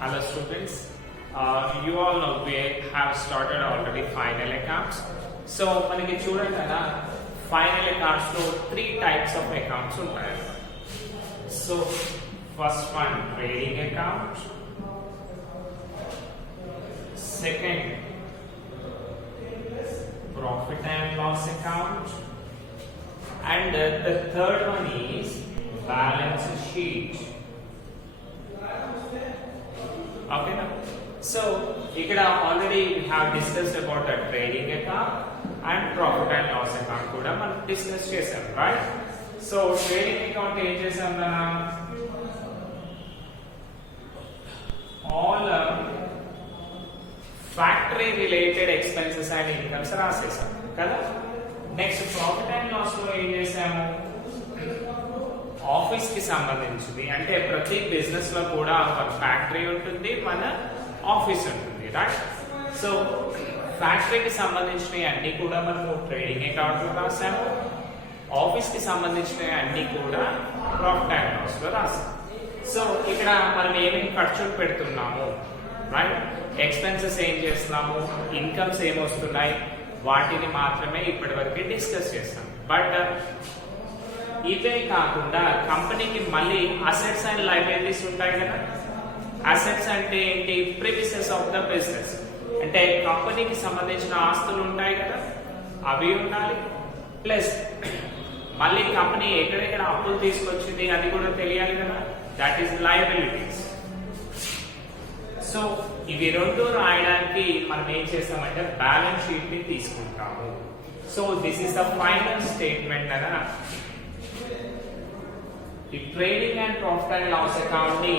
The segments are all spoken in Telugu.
Hello students, you all know we have started already final accounts. So మనకి చూడండి కదా final accounts లో 3 types of accounts ఉంటాయి. So first one trading account, second profit and loss account, and the third one is balance sheet. Okay now, so here already we have discussed about the trading account and profit and loss account kuda man discuss chesam, right? So trading account em chesam mana all factory related expenses and incomes rasesam kada. Next profit and loss lo em chesamu office కి సంబంధించింది, అంటే ప్రతి బిజినెస్ లో కూడా ఒక ఫ్యాక్టరీ ఉంటుంది, మన ఆఫీస్ ఉంటుంది, రైట్? సో ఫ్యాక్టరీకి సంబంధించినవి అన్ని కూడా మనము ట్రేడింగ్ అకౌంట్ లో రాసాము, ఆఫీస్ కి సంబంధించినవి అన్ని కూడా ప్రాఫిట్ అండ్ లాస్ లో రాసాము. సో ఇక్కడ మనం ఏమేమి ఖర్చులు పెడుతున్నాము, రైట్? ఎక్స్పెన్సెస్ ఏం చేస్తున్నాము, ఇన్కమ్స్ ఏమొస్తున్నాయి, వాటిని మాత్రమే ఇప్పటి వరకు డిస్కస్ చేస్తాం. బట్ ఇవే కాకుండా కంపెనీకి మళ్ళీ అసెట్స్ అండ్ లయబిలిటీస్ ఉంటాయి కదా. అసెట్స్ అంటే ఏంటి? ప్రిమిసెస్ ఆఫ్ ద బిజినెస్, అంటే కంపెనీకి సంబంధించిన ఆస్తులు ఉంటాయి కదా, అవి ఉండాలి. ప్లస్ మళ్ళీ కంపెనీ ఎక్కడెక్కడ అప్పులు తీసుకొచ్చింది అది కూడా తెలియాలి కదా, దట్ ఈస్ లయబిలిటీస్. సో ఇవి రెండు రాయడానికి మనం ఏం చేస్తామంటే బ్యాలెన్స్ షీట్ ని తీసుకుంటాము. So this is the final statement కదా. ఈ trading and profit and loss account ని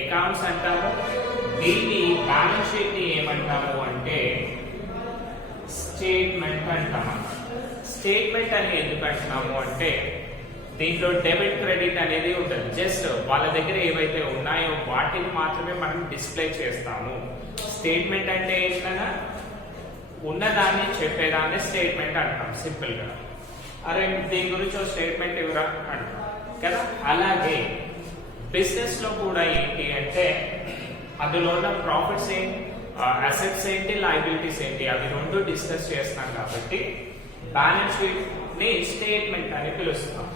అకౌంట్స్ అంటాము, దీన్ని బ్యాలెన్స్ షీట్ ని ఏమంటాము అంటే స్టేట్మెంట్ అంటాము. స్టేట్మెంట్ అని ఎందుకు అంటున్నాము అంటే దీంట్లో డెబిట్ క్రెడిట్ అనేది ఉంటుంది. జస్ట్ వాళ్ళ దగ్గర ఏవైతే ఉన్నాయో వాటిని మాత్రమే మనం డిస్ప్లే చేస్తాము. స్టేట్మెంట్ అంటే ఏంటన్నా ఉన్నదాన్ని చెప్పేదాన్ని స్టేట్మెంట్ అంటాం సింపుల్ గా. అరే దీని గురించి ఒక స్టేట్మెంట్ ఇవ్వరా అంటాం కదా. అలాగే బిజినెస్ లో కూడా ఏంటి అంటే అందులో ఉన్న ప్రాఫిట్స్ ఏంటి, అసెట్స్ ఏంటి, లయబిలిటీస్ ఏంటి, అవి రెండు డిస్కస్ చేస్తాం కాబట్టి బ్యాలెన్స్ షీట్ ని స్టేట్మెంట్ అని పిలుస్తాం.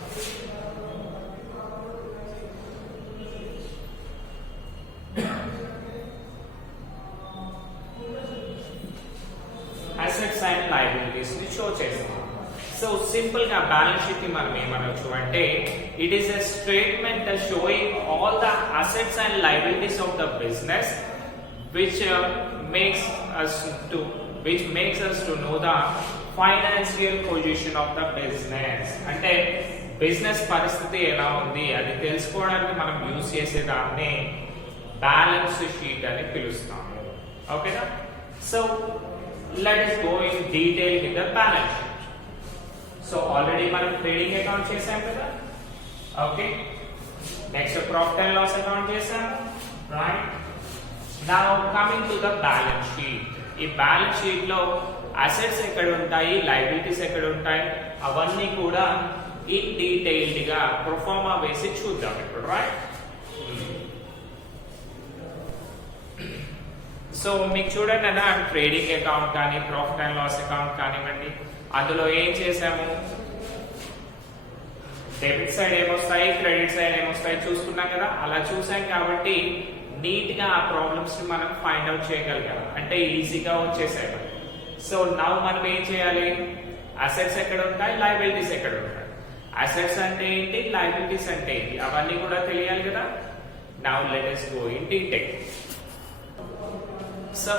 అసెట్స్ అండ్ లయబిలిటీస్ ని షో చేస్తాం. సో సింపుల్ గా బ్యాలెన్స్ షీట్ ని మనం ఏమనొచ్చు అంటే it is a statement sowing all the assets and liabilities of the business which makes us to know the financial position of the business. అంటే బిజినెస్ పరిస్థితి ఎలా ఉంది అది తెలుసుకోవడానికి మనం యూజ్ చేసే దాన్ని బ్యాలెన్స్ షీట్ అని పిలుస్తాము. ఓకేనా? So let us go in detail with the balance sheet. So already మనం ట్రేడింగ్ అకౌంట్ చేసాం కదా. Okay, next profit and loss account చేసాం, right? Now coming to the balance sheet. ఈ బ్యాలెన్స్ షీట్ లో అసెట్స్ ఎక్కడ ఉంటాయి, లయబిలిటీస్ ఎక్కడ ఉంటాయి, అవన్నీ కూడా ఇన్ డీటెయిల్డ్ గా ప్రొఫార్మా వేసి చూద్దాం ఇప్పుడు, రైట్? సో మీకు చూడండి అన్న, ట్రేడింగ్ అకౌంట్ కానీ ప్రాఫిట్ అండ్ లాస్ అకౌంట్ కానివ్వండి, అందులో ఏం చేసాము, డెబిట్ సైడ్ ఏమొస్తాయి, క్రెడిట్ సైడ్ ఏమొస్తాయి చూసుకున్నాం కదా. అలా చూసాం కాబట్టి నీట్ గా ఆ ప్రాబ్లమ్స్ ని మనం ఫైండ్ అవుట్ చేయగలిగాం, అంటే ఈజీగా వచ్చేసాయి. సో నౌ మనం ఏం చేయాలి, అసెట్స్ ఎక్కడ ఉంటాయి, లయబిలిటీస్ ఎక్కడ ఉంటాయి, అసెట్స్ అంటే ఏంటి, లయబిలిటీస్ అంటే ఏంటి, అవన్నీ కూడా తెలియాలి కదా. Now let us go in detail. So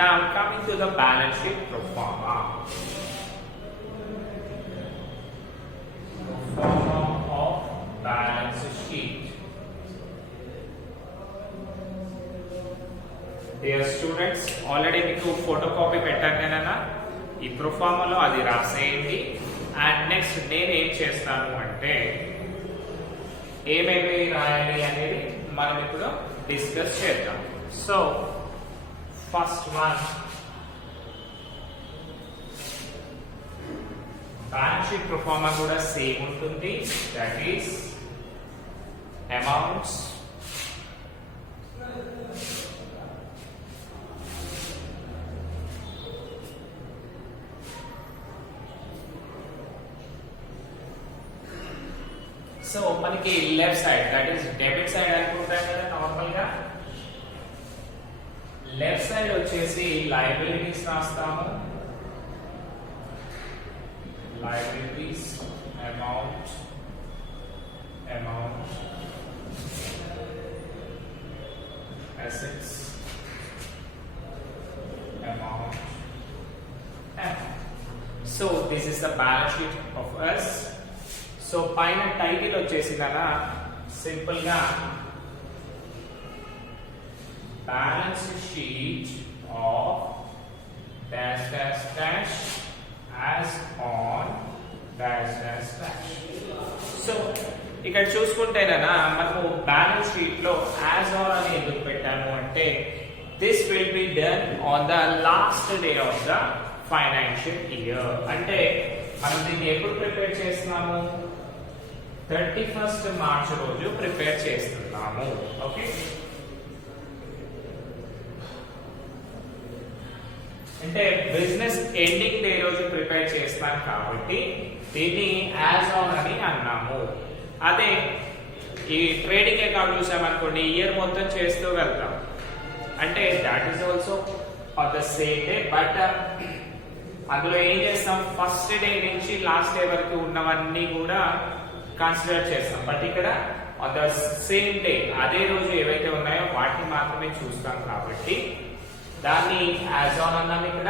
now coming to the balance sheet pro forma. Forma of balance sheet. Dear students, already మీకు ఫోటోకాపీ పెట్టాను కదా, ఈ ప్రొఫార్మాలో అది రాసేయండి. అండ్ నెక్స్ట్ నేను ఏం చేస్తాను అంటే ఏమేమి రాయాలి అనేది మనం ఇప్పుడు డిస్కస్ చేద్దాం. So first one, balance sheet proforma కూడా సేమ్ ఉంటుంది, దట్ ఈస్ amounts సో మనకి left side that is debit side అనుకుంటాం కదా నార్మల్ గా. లెఫ్ట్ సైడ్ వచ్చేసి లయబిలిటీస్ రాస్తాము. Liabilities amount assets amount. So this is the balance sheet of us. So పైన టైటిల్ వచ్చేసిందనా సింపుల్ గా balance sheet of dash dash dash as on dash dash dash. So ఇక్కడ చూసుకుంటేనా మనము బ్యాలెన్స్ షీట్ లో యాజ్ ఆన్ అని ఎందుకు పెట్టాము అంటే this will be done on the last day of the financial year. అంటే మనం దీన్ని ఎప్పుడు ప్రిపేర్ చేస్తున్నాము? 31st మార్చ్ రోజు ప్రిపేర్ చేస్తున్నాము. ఓకే, అంటే బిజినెస్ ఎండింగ్ డే రోజు ప్రిపేర్ చేస్తాం కాబట్టి దీన్ని యాజ్ ఆన్ అని అన్నాము. అదే ఈ ట్రేడింగ్ అకౌంట్ చూసామనుకోండి ఇయర్ మొత్తం చేస్తూ వెళ్తాం అంటే that is also on the same day. But అందులో ఏం చేస్తాం, ఫస్ట్ డే నుంచి లాస్ట్ డే వరకు ఉన్నవన్నీ కూడా కన్సిడర్ చేస్తాం. బట్ ఇక్కడ ఆన్ ద సేమ్ డే అదే రోజు ఏవైతే ఉన్నాయో వాటిని మాత్రమే చూస్తాం కాబట్టి దాన్ని యాజ్ ఆన్ అన్నాం. ఇక్కడ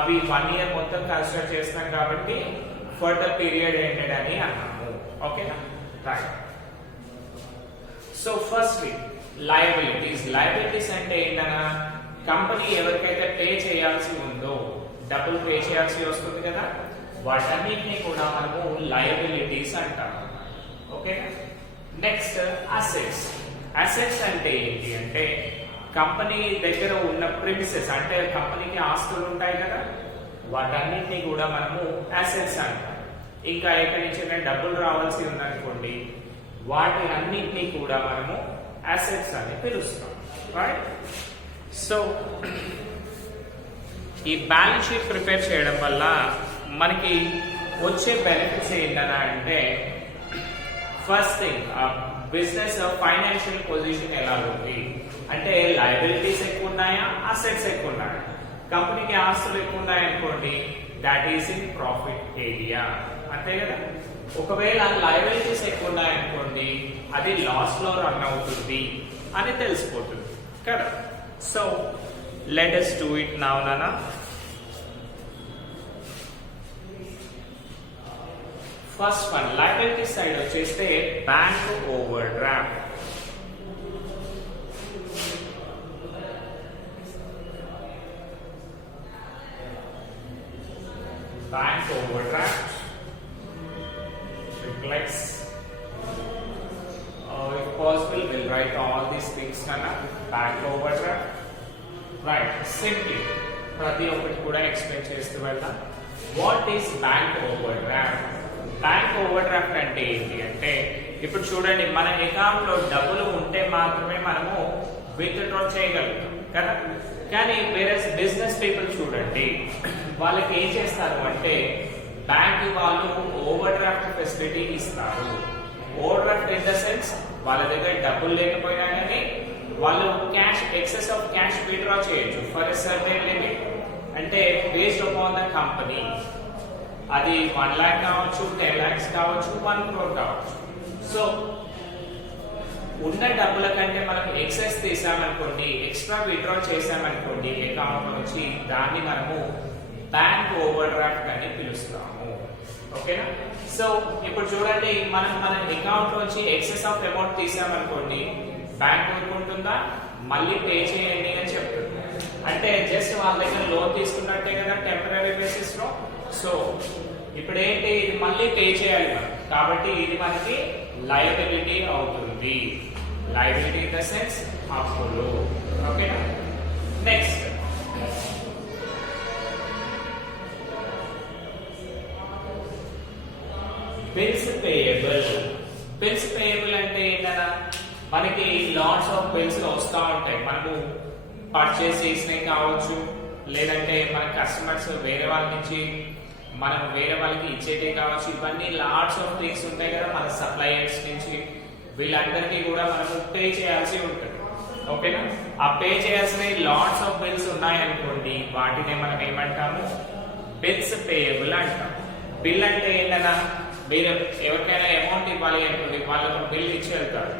అవి 1 ఇయర్ మొత్తం కన్సిడర్ చేస్తాం కాబట్టి ఫర్ ద పీరియడ్ ఎండెడ్ అని అన్నాము. ఓకేనా, రైట్. సో ఫస్ట్ లయబిలిటీస్ అంటే ఏంటన్నా కంపెనీ ఎవరికైతే పే చేయాల్సి ఉందో డబ్బులు పే చేయాల్సి వస్తుంది కదా వాటన్నిటిని కూడా మనము లయబిలిటీస్ అంటాము. ఓకే, నెక్స్ట్ అసెట్స్ అంటే ఏంటి అంటే కంపెనీ దగ్గర ఉన్న ప్రిమిసెస్ అంటే కంపెనీకి ఆస్తులు ఉంటాయి కదా వాటన్నిటిని కూడా మనము అసెట్స్ అంటాం. ఇంకా ఎక్కడి నుంచి డబ్బులు రావాల్సి ఉందనుకోండి వాటి అన్నిటినీ కూడా మనము అసెట్స్ అని పిలుస్తాం. రైట్. సో ఈ బ్యాలెన్స్ షీట్ ప్రిపేర్ చేయడం వల్ల మనకి వచ్చే బెనిఫిట్స్ ఏంటన్నా అంటే first thing business financial position ఎలా ఉంది అంటే లయబిలిటీస్ ఎక్కువ ఉన్నాయా అసెట్స్ ఎక్కువ ఉన్నాయా? కంపెనీకి ఆస్తులు ఎక్కువ ఉన్నాయనుకోండి that is in profit area అంతే కదా. ఒకవేళ లయబిలిటీస్ ఎక్కువ ఉన్నాయనుకోండి అది లాస్ లో రన్ అవుతుంది అని తెలిసిపోతుంది కదా. So let us do it now నానా. ఫస్ట్ వన్ లయబిలిటీ సైడ్ వచ్చేస్తే bank over draft. Bank overdraft reflects if possible we'll write all these things kana bank overdraft. Right, simply ప్రతి ఒక్కటి కూడా ఎక్స్ప్లెయిన్ చేస్తూ వెళ్దాం. What is bank overdraft? Bank overdraft అంటే ఏంటి అంటే ఇప్పుడు చూడండి మన అకౌంట్ లో డబ్బులు ఉంటే మాత్రమే మనము విత్డ్రా చేయగలుగుతాం కదా. కానీ వేరే బిజినెస్ పీపుల్ చూడండి వాళ్ళకి ఏం చేస్తారు అంటే బ్యాంక్ వాళ్ళు ఓవర్ డ్రాఫ్ట్ ఫెసిలిటీ ఇస్తారు. Over draft in the sense వాళ్ళ దగ్గర డబ్బులు లేకపోయినా కానీ వాళ్ళు cash excess of cash withdraw చేయొచ్చు ఫర్ ఎ సర్టెన్ లిమిట్. అంటే బేస్డ్ అపాన్ ద కంపెనీ అది 1 lakh కావచ్చు 10 lakhs కావచ్చు 1 crore కావచ్చు. సో ఉన్న డబ్బుల కంటే మనం ఎక్సెస్ తీసామనుకోండి ఎక్స్ట్రా విత్డ్రా చేసామనుకోండి అకౌంట్ నుంచి దాన్ని మనము బ్యాంక్ ఓవర్ డ్రాఫ్ట్ అని పిలుస్తాము. ఓకేనా. సో ఇప్పుడు చూడండి మనం మన అకౌంట్ నుంచి ఎక్సెస్ ఆఫ్ అమౌంట్ తీసామనుకోండి బ్యాంక్ ఊరుకుంటుందా మళ్ళీ పే చేయండి అని చెప్తుంది. అంటే జస్ట్ వాళ్ళ దగ్గర లోన్ తీసుకున్నట్టే కదా టెంపరీ బేసిస్ లో. సో ఇప్పుడు ఏంటి ఇది మళ్ళీ పే చేయాలి మనం కాబట్టి ఇది మనకి లయబిలిటీ అవుతుంది. లయబిలిటీ ఇన్ ద సెన్స్ అప్పులు. ఓకేనా. Next bills payable. Bills payable అంటే ఏంటన్నా మనకి లాట్స్ ఆఫ్ బిల్స్ వస్తూ ఉంటాయి. మనము పర్చేస్ చేసినవి కావచ్చు లేదంటే మన కస్టమర్స్ వేరే వాళ్ళ నుంచి మనం వేరే వాళ్ళకి ఇచ్చేటే కావచ్చు, ఇవన్నీ లాట్స్ ఆఫ్ థింగ్స్ ఉంటాయి కదా మన సప్లయర్స్ నుంచి, వీళ్ళందరికీ కూడా మనము పే చేయాల్సి ఉంటుంది. ఓకేనా? ఆ పే చేయాల్సిన లాట్స్ ఆఫ్ బిల్స్ ఉన్నాయనుకోండి, వాటినే మనం ఏమంటాము, బిల్స్ పేయబుల్ అంటాం. బిల్ అంటే ఏంటన్నా, మీరు ఎవరికైనా అమౌంట్ ఇవ్వాలి అనుకోండి, వాళ్ళకు బిల్ ఇచ్చి వెళ్తారు.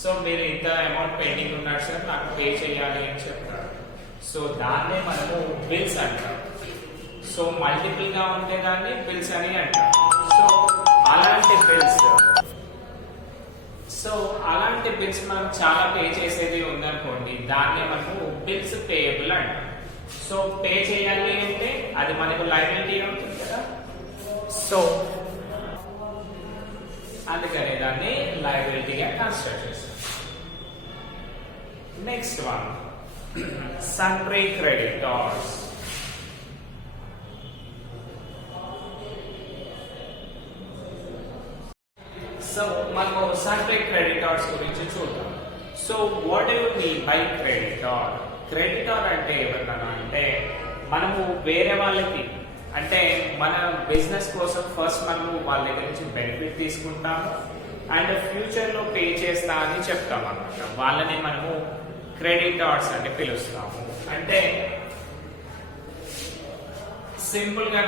సో మీరు ఇంత అమౌంట్ పెండింగ్ ఉన్నాడు సార్, నాకు పే చేయాలి అని చెప్తారు. సో దాన్నే మనము బిల్స్ అంటాం. సో మల్టిపుల్ గా ఉంటే దాన్ని బిల్స్ అని అంటాం. సో అలాంటి బిల్స్ మనం చాలా పే చేసేది ఉందనుకోండి, దాన్నే మనము బిల్స్ పేయబుల్ అంటాం. సో పే చేయాలి అంటే అది మనకు లయబిలిటీ అవుతుంది కదా, సో అందుకనే దాన్ని లయబిలిటీగా కన్సిడర్ చేస్తాం. Next one, సన్రీ creditors. సో మనము సన్రీ క్రెడిటార్స్ గురించి చూద్దాం. So what you mean by creditor? Creditor అంటే ఏమన్నా అంటే, మనము వేరే వాళ్ళకి, అంటే మన బిజినెస్ కోసం ఫస్ట్ మనము వాళ్ళ దగ్గర నుంచి బెనిఫిట్ తీసుకుంటాము అండ్ ఫ్యూచర్ లో పే చేస్తా అని చెప్తాం అన్నమాట. వాళ్ళని మనము క్రెడిటార్స్ అని పిలుస్తాము. అంటే సింపుల్ గా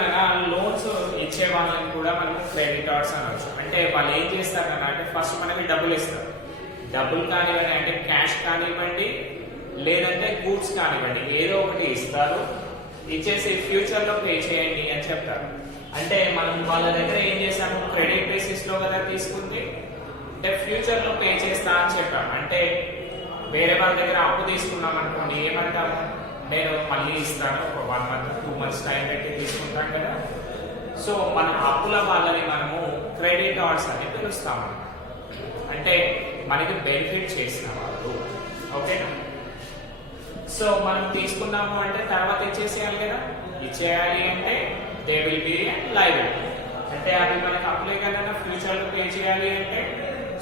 లోన్స్ ఇచ్చే వాళ్ళని కూడా మనము క్రెడిటార్స్ అనవచ్చు. అంటే వాళ్ళు ఏం చేస్తారన్నా అంటే, ఫస్ట్ మనకి డబ్బులు ఇస్తారు. డబ్బులు కానివ్వండి, అంటే క్యాష్ కానివ్వండి, లేదంటే గూడ్స్ కానివ్వండి, ఏదో ఒకటి ఇస్తారు. ఇచ్చేసి ఫ్యూచర్ లో పే చేయండి అని చెప్తారు. అంటే మనం వాళ్ళ దగ్గర ఏం చేసాము, క్రెడిట్ బేసిస్ లో కదా తీసుకుంది, అంటే ఫ్యూచర్ లో పే చేస్తా అని చెప్పాము. అంటే వేరే వాళ్ళ దగ్గర అప్పు తీసుకున్నాం అనుకోండి, ఏమంటాము, నేను మళ్ళీ ఇస్తాను, ఒక 1 month 2 months టైం పెట్టి తీసుకుంటాం కదా. సో మన అప్పుల వాళ్ళని మనము క్రెడిటార్స్ అని పిలుస్తాము. అంటే మనకి బెనిఫిట్ చేసిన వాళ్ళు. ఓకేనా? సో మనం తీసుకున్నాము అంటే తర్వాత ఇచ్చేసేయాలి కదా. ఇచ్చేయాలి అంటే దే విల్ బి లయబిలిటీ. అంటే అది మనకి అప్లై కదా ఫ్యూచర్ లో పే చేయాలి అంటే,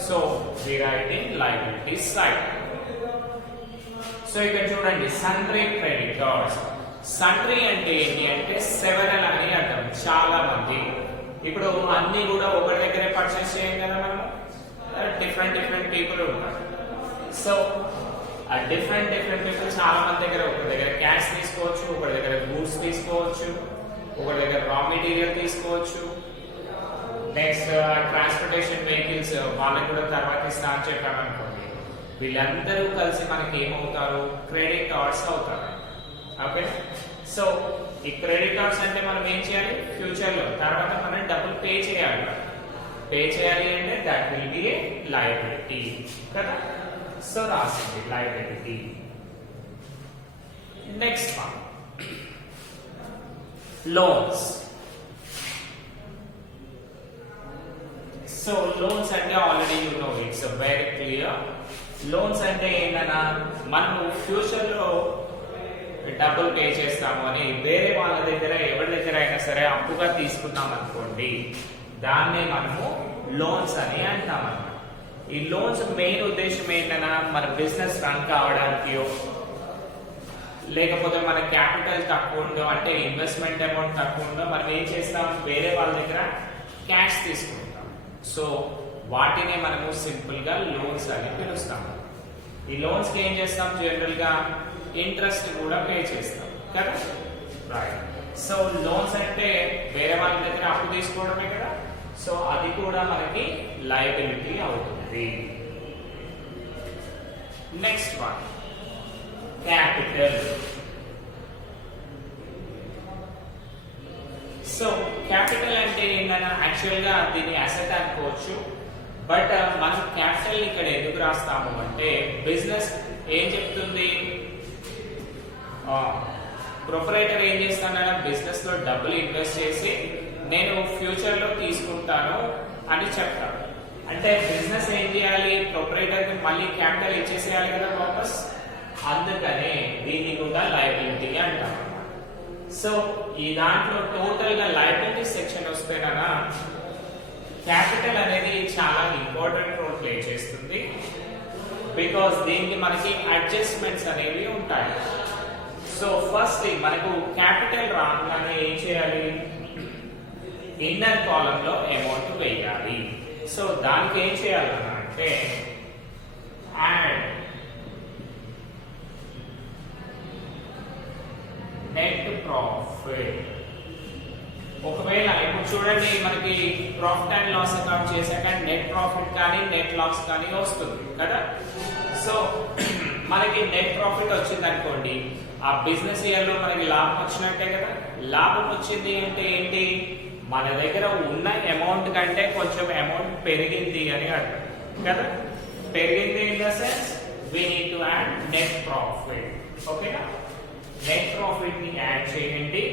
so we write in liability side. So ఇక్కడ చూడండి, సన్రీ క్రెడిటార్స్. సన్రీ అంటే ఏంటి అంటే సెవెరల్ అని అర్థం. చాలా మంది, ఇప్పుడు అన్ని కూడా ఒకరి దగ్గరే పర్చేస్ చేయం కదా మనము, డిఫరెంట్ పీపుల్ ఉంటారు. సో ఆ డిఫరెంట్ పీపుల్ చాలా మంది దగ్గర, ఒకరి దగ్గర క్యాష్ తీసుకోవచ్చు, ఒకరి దగ్గర గూడ్స్ తీసుకోవచ్చు, ఒకరి దగ్గర రా మెటీరియల్ తీసుకోవచ్చు. నెక్స్ట్ ట్రాన్స్పోర్టేషన్ వెహికల్స్ వాళ్ళకి కూడా తర్వాత ఇస్తా అని చెప్పాను అనుకోండి. వీళ్ళందరూ కలిసి మనకి ఏమవుతారు, క్రెడిటార్స్ అవుతారు. ఓకే? సో ఈ క్రెడిటార్స్ అంటే మనం ఏం చేయాలి, ఫ్యూచర్ లో తర్వాత మనం డబ్బులు పే చేయాలి. పే చేయాలి అంటే that will be a liability కదా. సో రాసింది liability. Next one, loans. So loans అంటే already you know, it's very clear. Loans అంటే ఏంటన్నా, మనము ఫ్యూచర్ లో డబ్బులు పే చేస్తాము అని వేరే వాళ్ళ దగ్గర, ఎవరి దగ్గర అయినా సరే అప్పుగా తీసుకున్నాం అనుకోండి, దాన్నే మనము లోన్స్ అని అంటాం అన్నమాట. ఈ లోన్స్ మెయిన్ ఉద్దేశం ఏంటన్నా, మన బిజినెస్ రన్ కావడానికి, లేకపోతే మన క్యాపిటల్ తక్కువ ఉందో, అంటే ఇన్వెస్ట్మెంట్ అమౌంట్ తక్కువ ఉందో, మనం ఏం చేస్తాం, వేరే వాళ్ళ దగ్గర క్యాష్ తీసుకుంటాం. సో వాటినే మనము సింపుల్ గా లోన్స్ అని పిలుస్తాము. ఈ లోన్స్ కి ఏం చేస్తాం, జనరల్ గా ఇంట్రెస్ట్ కూడా పే చేస్తాం కదా. రైట్. సో లోన్స్ అంటే వేరే వాళ్ళ దగ్గర అప్పు తీసుకోవడమే కదా. సో అది కూడా మనకి లయబిలిటీ అవుతుంది. Next one, capital. So capital అంటే ఏంటన్నా, యాక్చువల్ గా దీన్ని అసెట్ అనుకోవచ్చు. బట్ మనం క్యాపిటల్ ఇక్కడ ఎందుకు రాస్తాము అంటే, బిజినెస్ ఏం చెప్తుంది, ప్రొపరేటర్ ఏం చేస్తానన్నా, బిజినెస్ లో డబ్బులు ఇన్వెస్ట్ చేసి నేను ఫ్యూచర్ లో తీసుకుంటాను అని చెప్తాను. అంటే బిజినెస్ ఏం చేయాలి, ప్రొపరేటర్ కి మళ్ళీ క్యాపిటల్ ఇచ్చేసేయాలి కదా వాపస్. అందుకనే దీన్ని కూడా లయబిలిటీ అంటాం. సో ఈ దాంట్లో టోటల్ గా లయబిలిటీ సెక్షన్ వస్తేనా, క్యాపిటల్ అనేది చాలా ఇంపార్టెంట్ రోల్ ప్లే చేస్తుంది. బికాస్ దీనికి మనకి అడ్జస్ట్మెంట్స్ అనేవి ఉంటాయి. సో ఫస్ట్ మనకు క్యాపిటల్ రాగానే ఏం చేయాలి, ఇన్నర్ కాలమ్ లో అమౌంట్ వేయాలి. సో దానికి ఏం చేయాలన్నా అంటే యాడ్ నెట్ ప్రాఫిట్. ఒకవేళ ఇప్పుడు చూడండి మనకి ప్రాఫిట్ అండ్ లాస్ అకౌంట్ చేశాక నెట్ ప్రాఫిట్ కానీ నెట్ లాస్ కానీ వస్తుంది కదా. సో మనకి నెట్ ప్రాఫిట్ వచ్చింది అనుకోండి, ఆ బిజినెస్ ఇయర్ లో మనకి లాభం వచ్చినట్టే కదా. లాభం వచ్చింది అంటే ఏంటి, మన దగ్గర ఉన్న అమౌంట్ కంటే కొంచెం అమౌంట్ పెరిగింది అని అర్థం కదా. పెరిగింది in the sense we need to add net profit. ఓకేనా, నెట్ ప్రాఫిట్ ని యాడ్ చేయండి,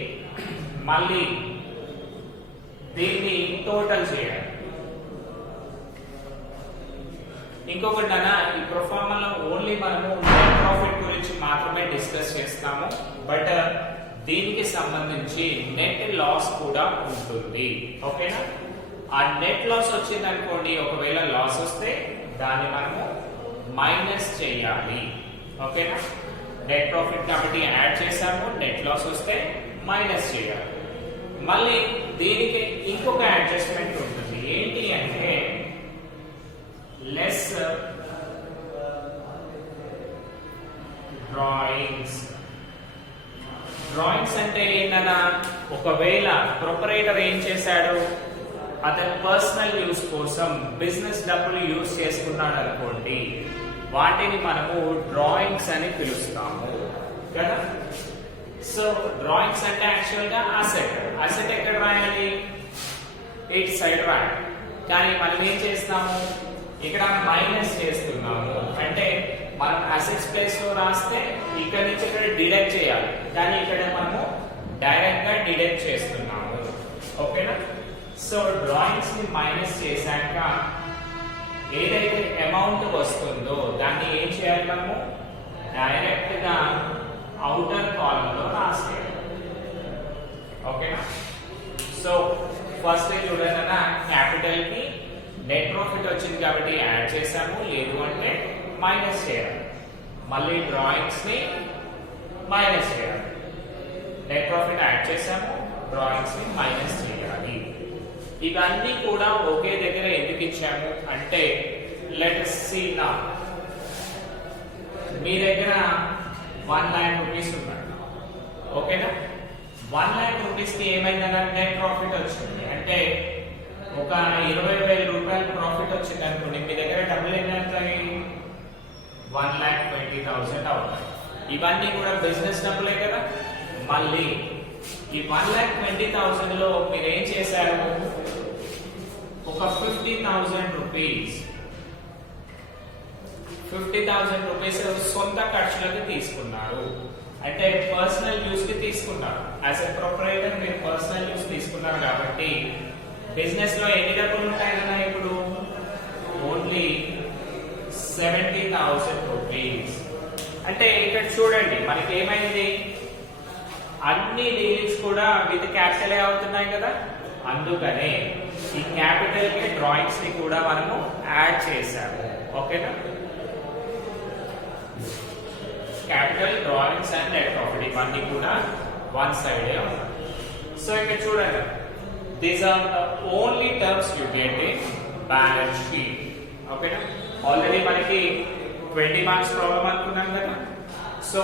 మళ్ళీ దీన్ని టోటల్ చేయాలి. ఇంకొకటి అన్న, ఈ ప్రొఫార్మాలో ఓన్లీ మనము నెట్ ప్రాఫిట్ గురించి మాత్రమే డిస్కస్ చేస్తాము, బట్ దీనికి సంబంధించి నెట్ లాస్ కూడా ఉంటుంది. ఓకేనా, ఆ నెట్ లాస్ వచ్చింది అనుకోండి, ఒకవేళ లాస్ వస్తే దాన్ని మనము మైనస్ చేయాలి. ఓకేనా, నెట్ ప్రాఫిట్ కాబట్టి యాడ్ చేసాము, నెట్ లాస్ వస్తే మైనస్ చేయాలి. మళ్ళీ దీనికి ఇంకొక అడ్జస్ట్మెంట్ ఉంటుంది, ఏంటి అంటే లెస్ డ్రాయింగ్స్. డ్రాయింగ్స్ అంటే ఏంటన్నా, ఒకవేళ ప్రొపరేటర్ ఏం చేశాడు, అతని పర్సనల్ యూస్ కోసం బిజినెస్ డబ్బులు యూస్ చేసుకున్నాడు అనుకోండి, వాటిని మనము డ్రాయింగ్స్ అని పిలుస్తాము కదా. సో డ్రాయింగ్స్ అంటే యాక్చువల్ గా అసెట్. అసెట్ ఎక్కడ రాయాలి, ఇట్ సైడ్ రాయాలి. కానీ మనం ఏం చేస్తాము, ఇక్కడ మైనస్ చేస్తున్నాము. అంటే మనం అసెట్స్ ప్లేస్ లో రాస్తే ఇక్కడ నుంచి ఇక్కడ డిడక్ట్ చేయాలి, కానీ ఇక్కడ మనము డైరెక్ట్ గా డిడక్ట్ చేస్తున్నాము. ఓకేనా, సో డ్రాయింగ్స్ ని మైనస్ చేశాక ఏదైతే అమౌంట్ వస్తుందో దాన్ని ఏం చేయాలి, మనము డైరెక్ట్ గా అవుటర్ కాలమ్ లో రాసేయాలి. ఓకేనా, సో ఫస్ట్ చూడండి, క్యాపిటల్ కి నెట్ ప్రాఫిట్ వచ్చింది కాబట్టి యాడ్ చేసాము, లేదు అంటే మైనస్ చేయాలి. మళ్ళీ డ్రాయింగ్స్ ని మైనస్ చేయాలి. నెట్ ప్రాఫిట్ యాడ్ చేసాము, డ్రాయింగ్స్ ని మైనస్ చేయాలి. ఇవన్నీ కూడా ఒకే దగ్గర ఎందుకు ఇచ్చాము అంటే, లెట్ us see now. మీ దగ్గర 1 lakh రూపీస్ ఉన్నాయి. ఓకేనా, 1 lakh రూపీస్ కి ఏమైందన్నా నెట్ ప్రాఫిట్ వచ్చింది. అంటే ఒక 20,000 రూపాయలు ప్రాఫిట్ వచ్చింది అనుకోండి, మీ దగ్గర డబ్బులు ఎన్ని అవుతాయి, 1,20,000 అవుతాయి. ఇవన్నీ కూడా బిజినెస్ డబ్బులే కదా. మళ్ళీ ఈ 1,20,000 లో మీరు ఏం చేశారు, ఒక 50,000 రూపీస్ 50,000 రూపీస్ సొంత ఖర్చులకి తీసుకున్నారు. అంటే పర్సనల్ యూస్ కి తీసుకున్నారు. యాజ్ ఎ ప్రొపరేటర్ మీరు పర్సనల్ యూస్ తీసుకున్నారు కాబట్టి బిజినెస్ లో ఎన్ని డబ్బులు ఉంటాయి కదా, ఇప్పుడు ఓన్లీ 70,000 రూపీస్. అంటే ఇక్కడ చూడండి మనకి ఏమైంది, అన్ని డీలింగ్స్ కూడా విత్ క్యాపిటల్ అవుతున్నాయి కదా. అందుకనే ఈ క్యాపిటల్ కి డ్రాయింగ్స్ ని కూడా మనము యాడ్ చేసాము. ఓకేనా, capital, drawings and net profit ఇవన్నీ కూడా వన్ సైడే ఉన్నాయి. సో ఇక్కడ చూడండి, these are the only terms you get in balance sheet. ఓకేనా, ఆల్రెడీ మనకి 20 మార్క్స్ ప్రాబ్లం అనుకున్నాం కదా. సో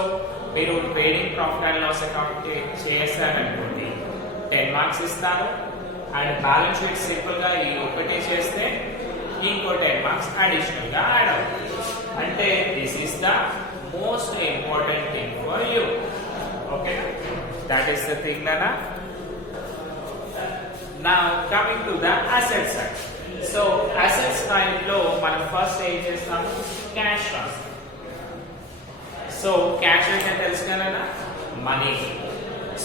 మీరు trading profit and loss account చేస్తారనుకోండి 10 మార్క్స్ ఇస్తాను, అండ్ బ్యాలెన్స్ షీట్ సింపుల్ గా ఈ ఒకటి చేస్తే ఇంకో 10 మార్క్స్ అడిషనల్ గా యాడ్ అవుతుంది. అంటే this is the most important thing for you. Okay, that is the thing nana. Now coming to the asset side. So assets side lo మనం ఫస్ట్ ఏం చేస్తాము, క్యాష్ రాస్తాం. సో క్యాష్ అంటే తెలుసు కదా, మనీ.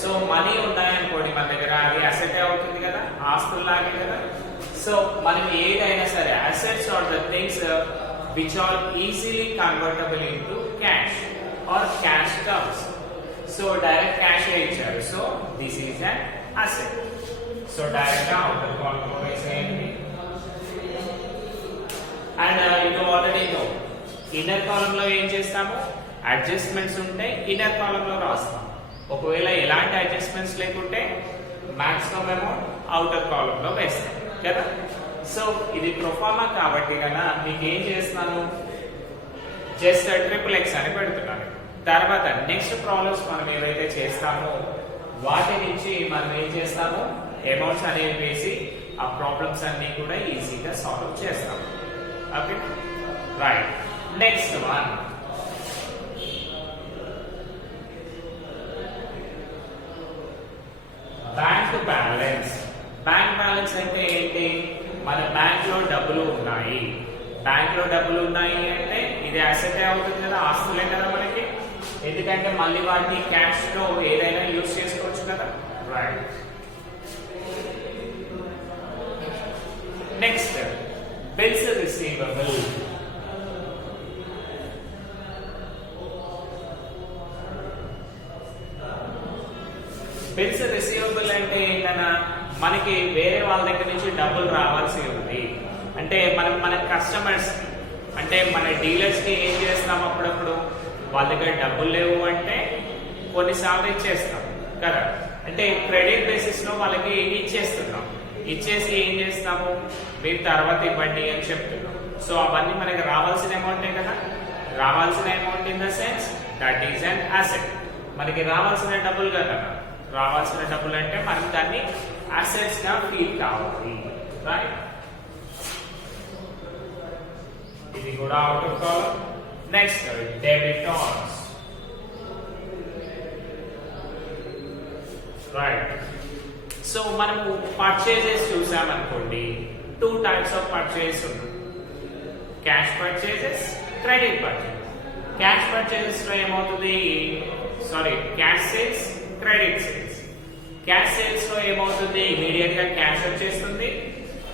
సో మనీ ఉన్నాయనుకోండి మన దగ్గర, అది అసెట్ అవుతుంది కదా, ఆస్తుల్లాగే కదా. సో మనం ఏదైనా సరే assets are the things which are easily convertible into cash or cash terms. So direct cash icharu. So this is an asset. So direct outer column is saying, and you already know inner column లో ఏం చేస్తాము, అడ్జస్ట్మెంట్స్ ఉంటే ఇన్నర్ కాలమ్ లో రాస్తాం. ఒకవేళ ఎలాంటి అడ్జస్ట్మెంట్స్ లేకుంటే మాక్సిమం అమౌంట్ అవుటర్ కాలమ్ లో వేస్తాం కదా. సో ఇది ప్రొఫార్మా కాబట్టి కదా మీకు ఏం చేస్తున్నాను, జస్ట్ XXX అని పెడుతున్నాను. తర్వాత నెక్స్ట్ ప్రాబ్లమ్స్ మనం ఏవైతే చేస్తామో వాటి నుంచి మనం ఏం చేస్తాము, అమౌంట్స్ అనేవి వేసి ఆ ప్రాబ్లమ్స్ అన్ని కూడా ఈజీగా సాల్వ్ చేస్తాం. Okay right. Next one, bank balance. Bank balance అంటే ఏంటి, మన బ్యాంక్ లో డబ్బులు ఉన్నాయి. బ్యాంక్ లో డబ్బులు ఉన్నాయి అంటే ఇది అసెట్ అవుతుంది కదా, ఆస్తులే కదా మనకి. ఎందుకంటే మళ్ళీ వాటిని క్యాష్ లో ఏదైనా యూజ్ చేసుకోవచ్చు కదా. Right. Next bills receivable. Bills receivable అంటే ఏంటన్నా, మనకి వేరే వాళ్ళ దగ్గర నుంచి డబ్బులు రావాల్సి ఉంది. అంటే మన కస్టమర్స్ అంటే మన డీలర్స్ కి ఏం చేస్తాం, అప్పుడప్పుడు వాళ్ళ దగ్గర డబ్బులు లేవు అంటే కొన్నిసార్లు ఇచ్చేస్తాం కదా. అంటే క్రెడిట్ బేసిస్ లో వాళ్ళకి ఇచ్చేస్తున్నాం. ఇచ్చేసి ఏం చేస్తాము, మీరు తర్వాత ఇవ్వండి అని చెప్తున్నాం. సో అవన్నీ మనకి రావాల్సిన అమౌంటే కదా. రావాల్సిన amount in the sense that is an asset. మనకి రావాల్సిన డబ్బులు కదా. రావాల్సిన డబ్బులు అంటే మనం దాన్ని అసెట్స్ గా ఫీల్ కావాలి. రైట్. ఇది కూడా out of column. Next debtors. Right. So మనము పర్చేజెస్ చూసామనుకోండి, 2 టైప్స్ ఆఫ్ పర్చేజ్ ఉన్నాయి. Cash purchases, credit purchases. Cash purchases లో ఏమవుతుంది, cash sales, credit sales. Cash sales లో ఏమవుతుంది, ఇమీడియట్ గా క్యాష్ వచ్చేస్తుంది.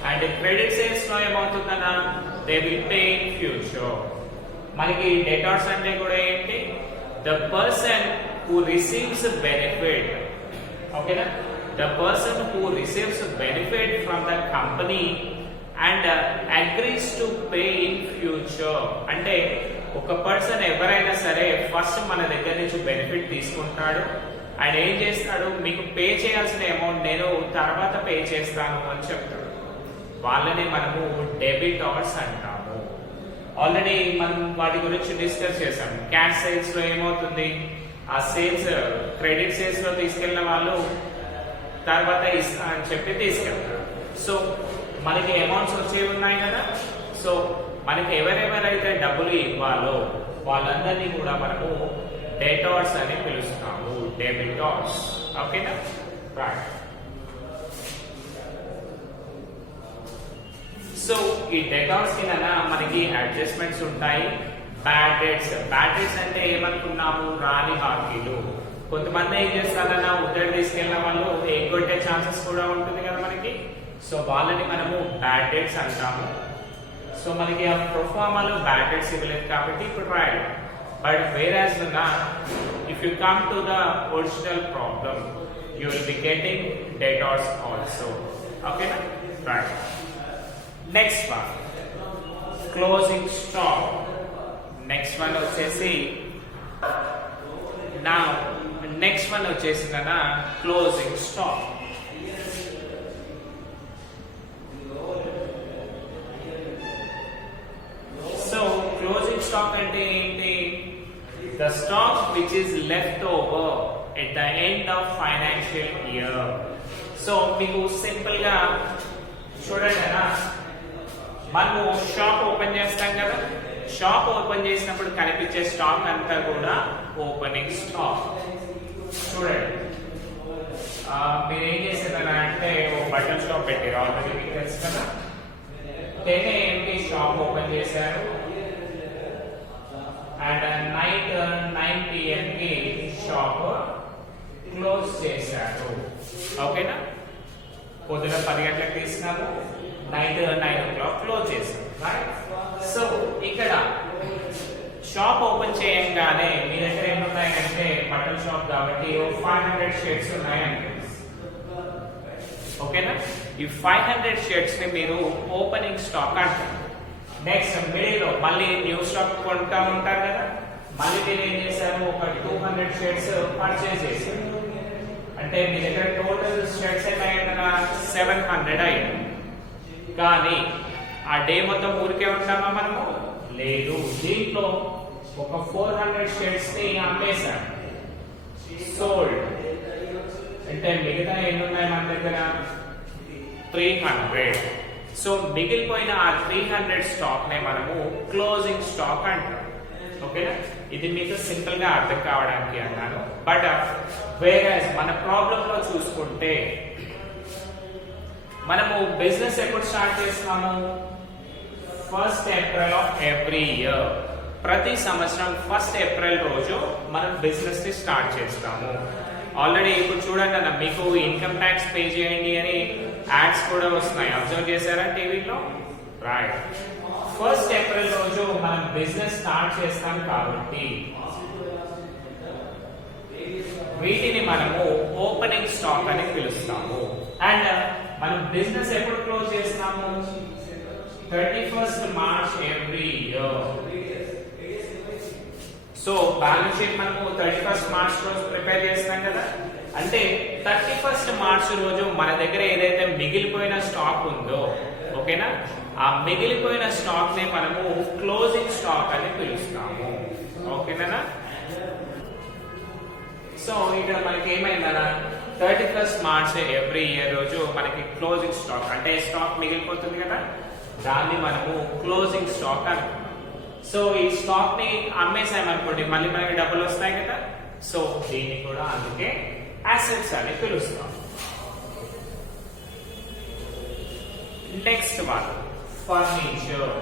అండ్ క్రెడిట్ సేల్స్ లో ఏమవుతుందన్నా, they will pay in future. మనకి డెటార్స్ అంటే కూడా ఏంటి, the person who receives benefit. ఓకేనా, the person who receives benefit from the company and agrees to pay in future. అంటే ఒక పర్సన్ ఎవరైనా సరే ఫస్ట్ మన దగ్గర నుంచి బెనిఫిట్ తీసుకుంటాడు అండ్ ఏం చేస్తాడు, మీకు పే చేయాల్సిన అమౌంట్ నేను తర్వాత పే చేస్తాను అని చెప్తాడు. వాళ్ళని మనము డెబిటార్స్ అంటాము. ఆల్రెడీ మనం వాటి గురించి డిస్కస్ చేసాం. క్యాష్ సేల్స్ లో ఏమవుతుంది, ఆ సేల్స్ క్రెడిట్ సేల్స్ లో తీసుకెళ్ళిన వాళ్ళు తర్వాత ఇస్తా అని చెప్పి తీసుకెళ్తారు. సో మనకి అమౌంట్స్ వచ్చేవి ఉన్నాయి కదా. సో మనకి ఎవరెవరైతే డబ్బులు ఇవ్వాలో వాళ్ళందరినీ కూడా మనము డెటార్స్ అని పిలుస్తాము, డెబిటార్స్. ఓకేనా. రైట్. సో ఈ డెటార్స్ కి మనకి అడ్జస్ట్మెంట్స్ ఉంటాయి. Bad debts. బ్యాడ్ డెట్స్ అంటే ఏమనుకున్నాము, రాని బాకీలు. కొంతమంది ఏం చేస్తారన్నా, ఉద్దరి తీసుకెళ్ళిన వాళ్ళు ఎగ్గొట్టే ఛాన్సెస్ కూడా ఉంటుంది కదా మనకి. సో వాళ్ళని మనము బ్యాడ్ డెట్స్ అంటాము. సో మనకి ఆ ప్రొఫార్మాలో బ్యాడ్ డెట్స్ ఇవ్వలేదు కాబట్టి ఇప్పుడు రాయాలి. But whereas if you come to the original problem you will be getting debtors also. ఓకేనా. Right. Next one, closing stock. Next one వచ్చేసి closing stock. So closing stock అంటే ఏంటి, the stock which is left over at the end of financial year. So మీకు సింపుల్ గా చూడండి అన్న, మనము షాప్ ఓపెన్ చేస్తాం కదా. షాప్ ఓపెన్ చేసినప్పుడు కనిపించే స్టాక్ అంతా కూడా ఓపెనింగ్ స్టాక్. చూడండి, మీరు ఏం చేసేదన్నా అంటే ఒక బట్టల షాప్ పెట్టారు, ఆల్రెడీ మీకు తెలుసు కదా. 10 AM షాప్ ఓపెన్ చేశారు and night 9 PM shop close చేశారు. ఓకేనా. పొద్దున 10 గంటలకు తీసినాము, నైట్ 9 o'clock క్లోజ్ చేశారు. రైట్. సో ఇక్కడ షాప్ ఓపెన్ చేయంగానే మీ దగ్గర ఏమున్నాయంటే బట్టల షాప్ కాబట్టి 500 షర్ట్స్ ఉన్నాయండి. ఓకేనా. ఈ 500 షర్ట్స్ ని మీరు ఓపెనింగ్ స్టాక్ అంటారు. నెక్స్ట్ మిడిల్ లో మళ్ళీ న్యూ స్టాక్ కొంటా ఉంటారు కదా. మళ్ళీ మీరు ఏం చేశారు, ఒక 200 షర్ట్స్ పర్చేజ్ చేశారు. అంటే మీ దగ్గర టోటల్ షర్ట్స్ ఎంత అయ్యాయి 700 అయ్యాయి. కానీ ఆ డే మొత్తం ఊరికే ఉంటామా మనము? లేదు. దీంట్లో ఒక 400 షర్ట్స్ ని అమ్మేశాం, సోల్డ్. అంటే మిగతా ఎన్ని ఉన్నాయి మన దగ్గర? 300. సో మిగిలిపోయిన ఆ 300 స్టాక్ నే మనము క్లోజింగ్ స్టాక్ అంటాం. ఓకేనా? ఇది మీకు సింపుల్ గా అర్థం కావడానికి అన్నాను. బట్ వేరేస్ మన ప్రాబ్లం లో చూసుకుంటే మనము బిజినెస్ ఎప్పుడు స్టార్ట్ చేస్తాము? 1st April of every year. ప్రతి సంవత్సరం 1st April రోజు మనం బిజినెస్ ని స్టార్ట్ చేస్తాము. ఆల్రెడీ ఇప్పుడు చూడండి అన్న, మీకు ఇన్కమ్ ట్యాక్స్ పే చేయండి అని యాడ్స్ కూడా వస్తున్నాయి. అబ్జర్వ్ చేశారా టీవీలో? రైట్. 1st April రోజు మనం బిజినెస్ స్టార్ట్ చేస్తాం కాబట్టి వీటిని మనము ఓపెనింగ్ స్టాక్ అని పిలుస్తాము. అండ్ మనం బిజినెస్ ఎప్పుడు క్లోజ్ చేస్తాము? 31st March every year. So balance sheet మనము 31st March రోజు ప్రిపేర్ చేస్తాం కదా. అంటే 31st March రోజు మన దగ్గర ఏదైతే మిగిలిపోయిన స్టాక్ ఉందో, ఓకేనా, ఆ మిగిలిపోయిన స్టాక్ ని మనము క్లోజింగ్ స్టాక్ అని పిలుస్తాము. ఓకేనా? సో ఇక్కడ మనకి ఏమైందనా, 31st March ఎవ్రీ ఇయర్ రోజు మనకి క్లోజింగ్ స్టాక్ అంటే స్టాక్ మిగిలిపోతుంది కదా, దాన్ని మనము క్లోజింగ్ స్టాక్ అనుకుంటాం. సో ఈ స్టాక్ ని అమ్మేసామనుకోండి, మళ్ళీ మనకి డబ్బులు వస్తాయి కదా. సో దీన్ని కూడా అందుకే అసెట్స్ అని పిలుస్తాం. Next one, furniture.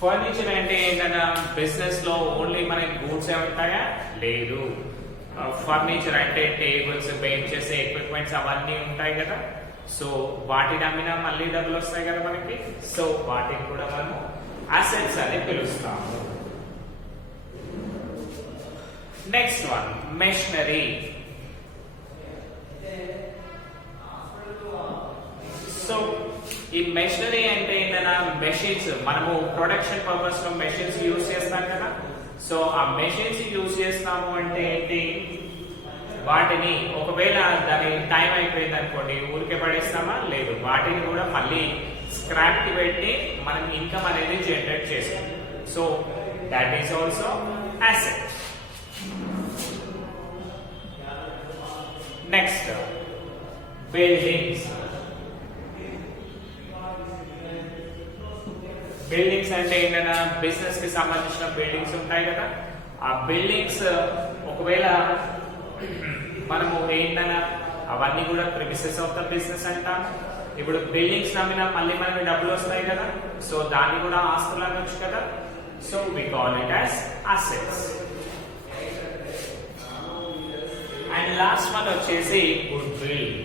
ఫర్నిచర్ అంటే ఏంటన్నా, బిజినెస్ లో ఓన్లీ మనకి గూడ్స్ ఏ ఉంటాయా? లేదు. ఫర్నిచర్ అంటే టేబుల్స్, బెంచెస్, ఎక్విప్మెంట్స్ అవన్నీ ఉంటాయి కదా. సో వాటిని అమ్మినా మళ్ళీ డబ్బులు వస్తాయి కదా మనకి. సో వాటిని కూడా మనము అసెట్స్ అని పిలుస్తాము. Next one, machinery. సో ఈ మెషినరీ అంటే ఏంటన్నా, మెషిన్స్. మనము ప్రొడక్షన్ పర్పస్ లో మెషిన్స్ యూజ్ చేస్తాం కదా. సో ఆ మెషిన్స్ యూజ్ చేస్తాము అంటే ఏంటి, వాటిని ఒకవేళ దాని టైం అయిపోయింది అనుకోండి, ఊరికే పడేస్తామా? లేదు. వాటిని కూడా మళ్ళీ స్క్రాప్ కి పెట్టి మనం ఇన్కమ్ అనేది జనరేట్ చేస్తాం. So that is also asset. Next, buildings. Buildings అంటే ఏంటన్నా, బిజినెస్ కి సంబంధించిన బిల్డింగ్స్ ఉంటాయి కదా. ఆ బిల్డింగ్స్ ఒకవేళ మనము ఏంటన్నా, అవన్నీ కూడా ప్రిమిసెస్ ఆఫ్ ద బిజినెస్ అంటాం. ఇప్పుడు బిల్డింగ్స్ నమ్మినా మళ్ళీ మనకి డబ్బులు వస్తాయి కదా. సో దాన్ని కూడా ఆస్తులు అనొచ్చు కదా. So we call it as assets. And last one వచ్చేసి గుడ్ విల్.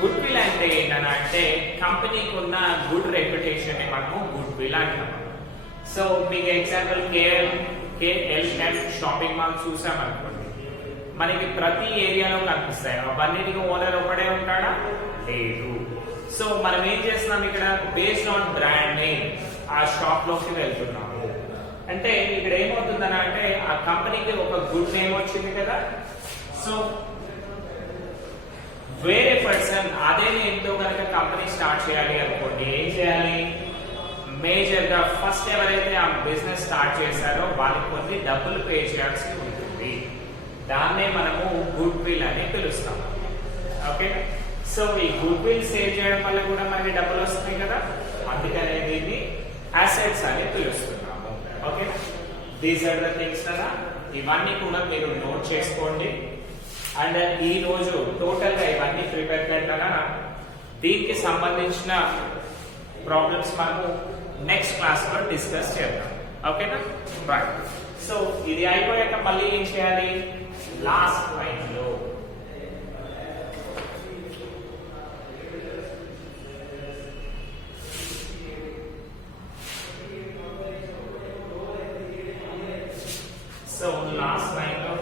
గుడ్ విల్ అంటే ఏంటన్నా అంటే, కంపెనీకి ఉన్న గుడ్ రెప్యుటేషన్ ని మనము గుడ్ విల్ అంటాం. సో మీకు ఎగ్జాంపుల్ KLM షాపింగ్ మాల్ చూసామనుకోండి, మనకి ప్రతి ఏరియాలో కనిపిస్తాయి. అవన్నిటికి ఓనర్ ఒకడే ఉంటాడా? లేదు. సో మనం ఏం చేస్తున్నాం ఇక్కడ, బేస్డ్ ఆన్ బ్రాండ్ నేమ్ ఆ షాప్ లోకి వెళ్తున్నాము. అంటే ఇక్కడ ఏమవుతుందని అంటే, ఆ కంపెనీకి ఒక గుడ్ నేమ్ వచ్చింది కదా. సో వేరే పర్సన్ అదే నేమ్ తో కనుక కంపెనీ స్టార్ట్ చేయాలి అనుకోండి, ఏం చేయాలి? మేజర్ గా ఫస్ట్ ఎవరైతే ఆ బిజినెస్ స్టార్ట్ చేశారో వాళ్ళకి కొన్ని డబ్బులు పే చేయాల్సి ఉంటుంది. దాన్నే మనము గుడ్ విల్ అని పిలుస్తాం. ఓకే. సో ఈ గుడ్ విల్ సేవ్ చేయడం వల్ల కూడా మనకి డబ్బులు వస్తాయి కదా, అందుకనే దీన్ని అసెట్స్ అని పిలుస్తున్నాము. Okay. These are the things కదా. ఇవన్నీ కూడా మీరు నోట్ చేసుకోండి. అండ్ ఈ రోజు టోటల్ గా ఇవన్నీ ప్రిపేర్ పెట్టాలా, దీనికి సంబంధించిన ప్రాబ్లమ్స్ మనము నెక్స్ట్ క్లాస్ లో డిస్కస్ చేద్దాం. ఓకేనా? రైట్. సో ఇది అయిపోయాక మళ్ళీ ఏం చేయాలి? లాస్ట్ లైన్ లో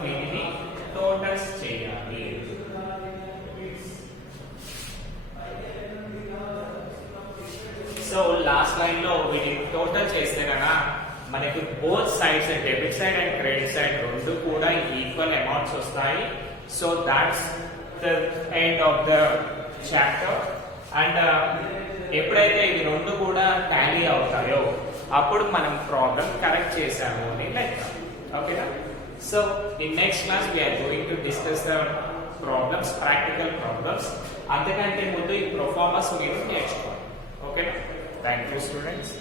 వీటిని టోటల్స్ చేయాలి. సో లాస్ట్ లైన్ లో వీటిని టోటల్ చేస్తే కనుక మనకు both sides debit side and credit side రెండు కూడా ఈక్వల్ అమౌంట్స్ వస్తాయి. So that's the end of the chapter. And ఎప్పుడైతే ఇవి రెండు కూడా టాలీ అవుతాయో అప్పుడు మనం ప్రాబ్లం కరెక్ట్ చేసాము అని లెక్క. ఓకేనా? So in next class we are going to discuss the problems, practical problems. అంతకంటే ముందు ఈ ప్రొఫార్మర్స్ మీరు నేర్చుకోవాలి. ఓకేనా? Thank you students.